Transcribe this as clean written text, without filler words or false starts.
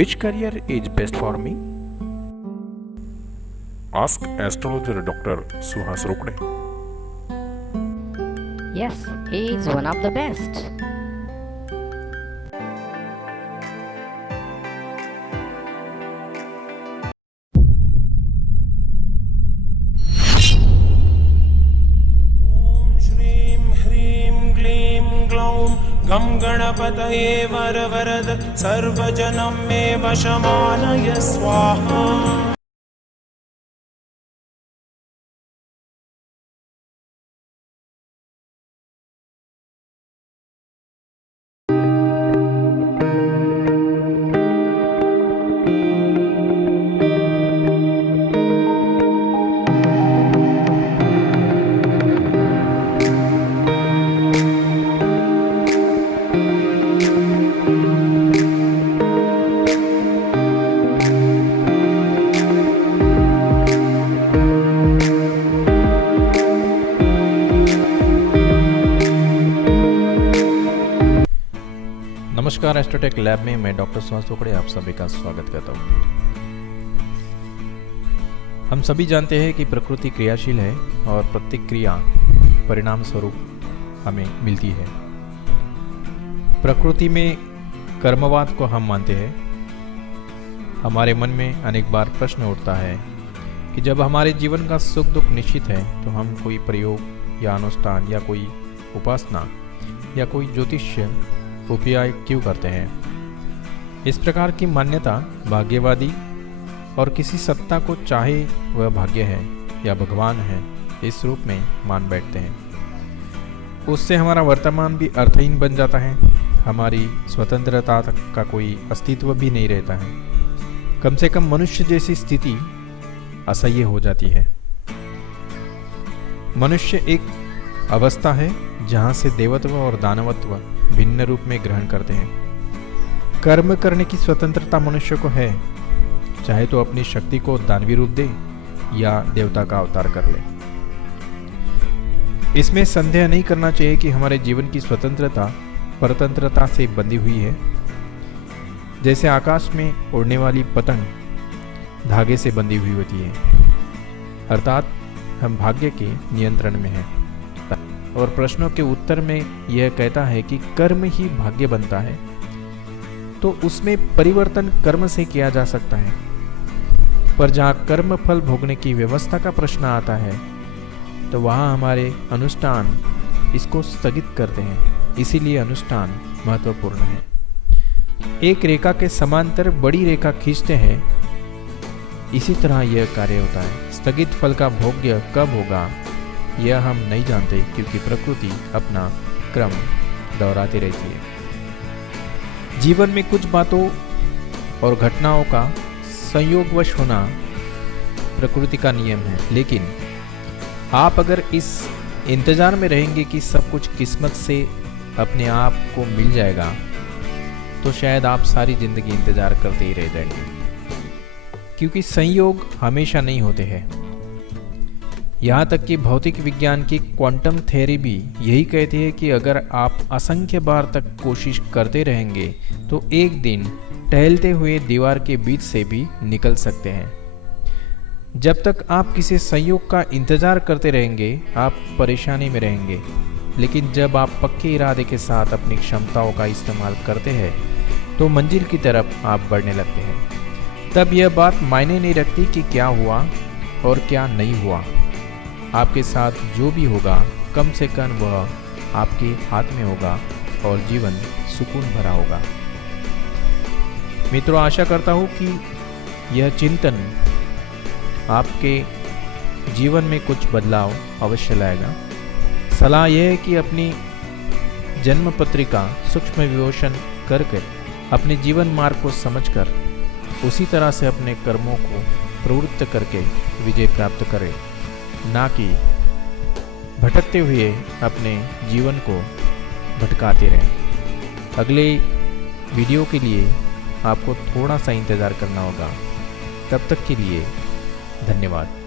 Which career is best for me? Ask astrologer Dr. Suhas Rokde. Yes, he is one of the best. गं गणपतये वरवरद सर्वजनं मे वशमानय स्वाहा। नमस्कार, एस्ट्रोटेक lab में मैं doctor Suhas रोकड़े आप सभी का स्वागत करता हूँ। हम सभी जानते हैं कि प्रकृति क्रियाशील है और प्रत्येक क्रिया परिणाम स्वरूप हमें मिलती है। प्रकृति में कर्मवाद को हम मानते हैं। हमारे मन में अनेक बार प्रश्न उठता है कि जब हमारे जीवन का सुख दुख निश्चित है तो हम कोई प्रयोग या अनुष्ठान या कोई उपासना या कोई ज्योतिष्य उपाय क्यों करते हैं। इस प्रकार की मान्यता भाग्यवादी और किसी सत्ता को चाहे वह भाग्य है या भगवान है इस रूप में मान बैठते हैं। उससे हमारा वर्तमान भी अर्थहीन बन जाता है, हमारी स्वतंत्रता का कोई अस्तित्व भी नहीं रहता है। कम से कम मनुष्य जैसी स्थिति असह्य हो जाती है। मनुष्य एक अवस्था है जहाँ से देवत्व और दानवत्व भिन्न रूप में ग्रहण करते हैं। कर्म करने की स्वतंत्रता मनुष्य को है, चाहे तो अपनी शक्ति को दानवी रूप दे या देवता का अवतार कर ले। इसमें संदेह नहीं करना चाहिए कि हमारे जीवन की स्वतंत्रता परतंत्रता से बंधी हुई है। जैसे आकाश में उड़ने वाली पतंग धागे से बंधी हुई होती है, अर्थात हम भाग्य के नियंत्रण में हैं। और प्रश्नों के उत्तर में यह कहता है कि कर्म ही भाग्य बनता है, तो उसमें परिवर्तन कर्म से किया जा सकता है। पर जहाँ कर्म फल भोगने की व्यवस्था का प्रश्न आता है तो वहाँ हमारे अनुष्ठान इसको स्थगित करते हैं। इसीलिए अनुष्ठान महत्वपूर्ण है। एक रेखा के समांतर बड़ी रेखा खींचते हैं, इसी तरह यह कार्य होता है। स्थगित फल का भोग्य कब होगा यह हम नहीं जानते, क्योंकि प्रकृति अपना क्रम दोहराती रहती है। जीवन में कुछ बातों और घटनाओं का संयोगवश होना प्रकृति का नियम है, लेकिन आप अगर इस इंतजार में रहेंगे कि सब कुछ किस्मत से अपने आप को मिल जाएगा तो शायद आप सारी जिंदगी इंतजार करते ही रह जाएंगे, क्योंकि संयोग हमेशा नहीं होते हैं। यहाँ तक कि भौतिक विज्ञान की क्वांटम थ्योरी भी यही कहती है कि अगर आप असंख्य बार तक कोशिश करते रहेंगे तो एक दिन टहलते हुए दीवार के बीच से भी निकल सकते हैं। जब तक आप किसी संयोग का इंतजार करते रहेंगे आप परेशानी में रहेंगे, लेकिन जब आप पक्के इरादे के साथ अपनी क्षमताओं का इस्तेमाल करते हैं तो मंजिल की तरफ आप बढ़ने लगते हैं। तब यह बात मायने नहीं रखती कि क्या हुआ और क्या नहीं हुआ। आपके साथ जो भी होगा कम से कम वह आपके हाथ में होगा और जीवन सुकून भरा होगा। मित्रों, आशा करता हूँ कि यह चिंतन आपके जीवन में कुछ बदलाव अवश्य लाएगा। सलाह यह है कि अपनी जन्म पत्रिका सूक्ष्म विवेचन करके अपने जीवन मार्ग को समझकर उसी तरह से अपने कर्मों को प्रवृत्त करके विजय प्राप्त करें, ना कि भटकते हुए अपने जीवन को भटकाते रहें। अगले वीडियो के लिए आपको थोड़ा सा इंतज़ार करना होगा। तब तक के लिए धन्यवाद।